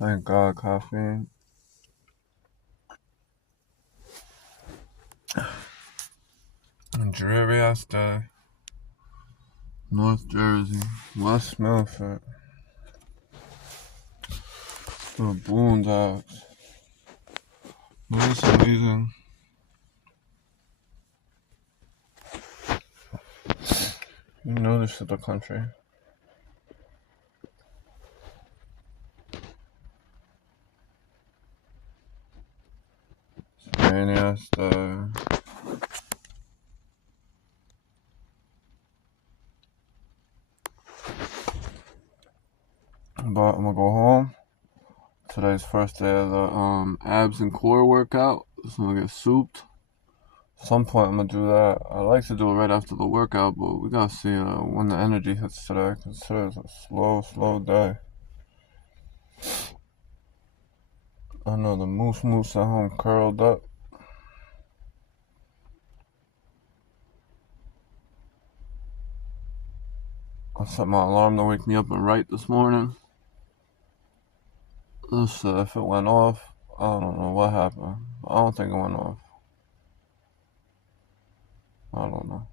Thank God, caffeine. Dreary ass day. North Jersey, West Milford, the Boondocks. It's amazing. You know this is the country. It's a rainy ass day. But I'm gonna go home. Today's first day of the abs and core workout. So I'm gonna get souped. At some point I'm gonna do that. I like to do it right after the workout, but we gotta see when the energy hits today, because today's a slow day. I know the moose at home curled up. I set my alarm to wake me up and write this morning. Let's if it went off, I don't know what happened. I don't think it went off. I don't know.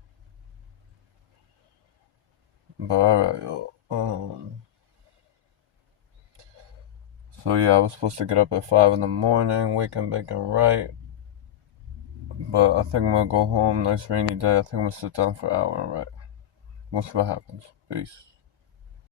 But alright, yo. So yeah, I was supposed to get up at 5 in the morning, wake and bake and write. But I think I'm gonna go home, nice rainy day. I think I'm gonna sit down for an hour and write. We'll see what happens. Peace.